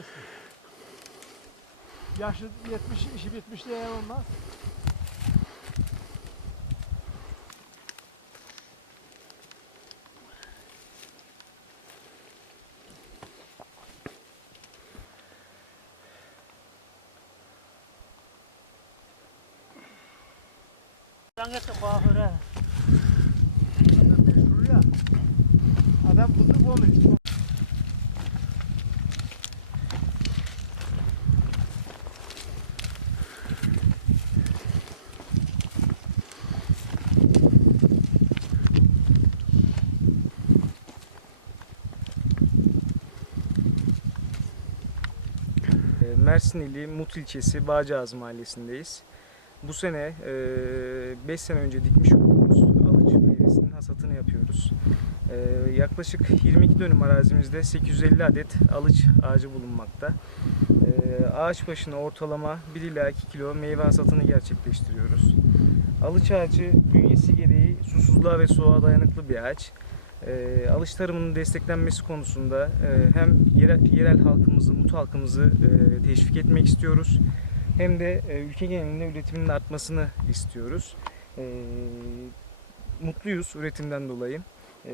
meyvesi. Yaşı 70, işi bitmiş eğer olmaz. Adam meşhur ya. Mersin ili Mut ilçesi Bağcıaz mahallesindeyiz. Bu sene 5 sene önce dikmiş olduğumuz alıç meyvesinin hasatını yapıyoruz. E, Yaklaşık 22 dönüm arazimizde 850 adet alıç ağacı bulunmakta. E, Ağaç başına ortalama 1 ila 2 kilo meyve hasatını gerçekleştiriyoruz. Alıç ağacı bünyesi gereği susuzluğa ve soğuğa dayanıklı bir ağaç. E, alış tarımının desteklenmesi konusunda e, hem yerel, yerel halkımızı, mut halkımızı e, teşvik etmek istiyoruz. Hem de e, ülke genelinde üretimin artmasını istiyoruz. E, mutluyuz üretimden dolayı. E,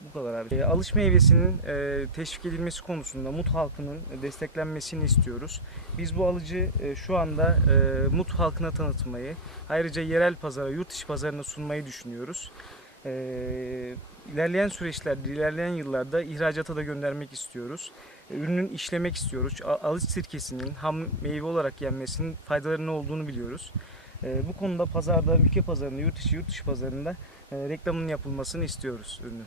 bu kadar abi. E, alış meyvesinin e, teşvik edilmesi konusunda Mut halkının desteklenmesini istiyoruz. Biz bu alıcı e, şu anda e, Mut halkına tanıtmayı, ayrıca yerel pazara, yurt dışı pazarına sunmayı düşünüyoruz. E, ilerleyen süreçlerde, ilerleyen yıllarda ihracata da göndermek istiyoruz. E, Ürünün işlemek istiyoruz. Alıç sirkesinin ham meyve olarak yenmesinin faydaları ne olduğunu biliyoruz. E, bu konuda pazarda, ülke pazarında, yurt dışı, yurt dışı pazarında e, reklamının yapılmasını istiyoruz ürünün.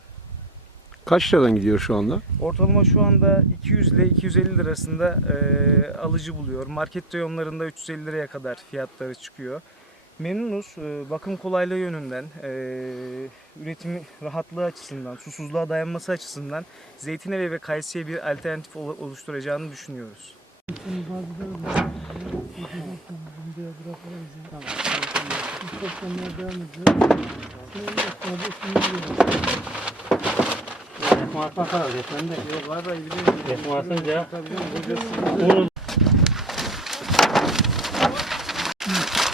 Kaç liradan gidiyor şu anda? Ortalama şu anda 200 ile 250 lira arasında e, alıcı buluyor. Market reyonlarında 350 liraya kadar fiyatları çıkıyor. Memnunuz. E, bakım kolaylığı yönünden, e, üretimi rahatlığı açısından, susuzluğa dayanması açısından zeytinevi ve kayısıya bir alternatif ol- oluşturacağını düşünüyoruz. Atmak var reklam de. Yok var da biliyorum. Reklam atınca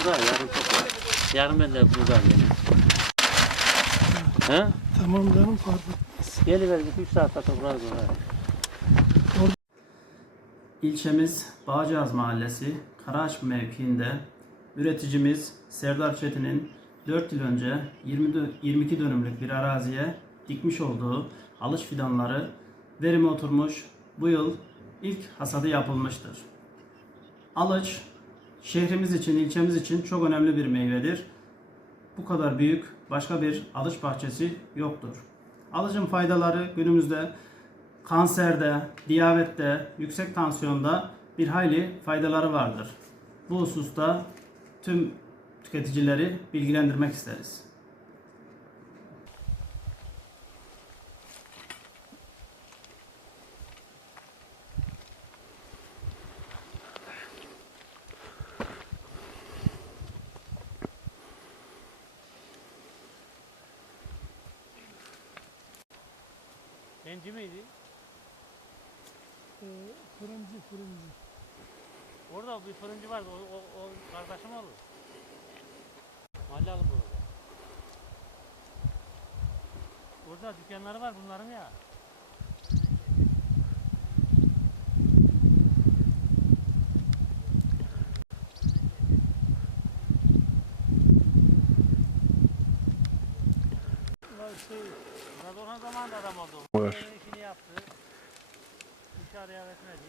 Burada yarın var. Yarın ben de buradayım yine. He? Tamam canım fark etmez. Geliver bir 3 saat sonra buraya buraya. İlçemiz Bağcıaz Mahallesi Karaağaç mevkiinde üreticimiz Serdar Çetin'in 4 yıl önce 20 dö- 22 dönümlük bir araziye dikmiş olduğu alış fidanları verime oturmuş. Bu yıl ilk hasadı yapılmıştır. Alıç şehrimiz için, ilçemiz için çok önemli bir meyvedir. Bu kadar büyük başka bir alış bahçesi yoktur. Alıcın faydaları günümüzde kanserde, diyabette, yüksek tansiyonda bir hayli faydaları vardır. Bu hususta tüm tüketicileri bilgilendirmek isteriz. Genci miydi? Ee, fırıncı fırıncı. Orada bir fırıncı vardı. O, o, o kardeşim olur. Mahalle alın burada. Burada dükkanları var bunların ya. Şey, Orhan zamanında adam oldu. Var. Evin işini yaptı. İş araya etmedi.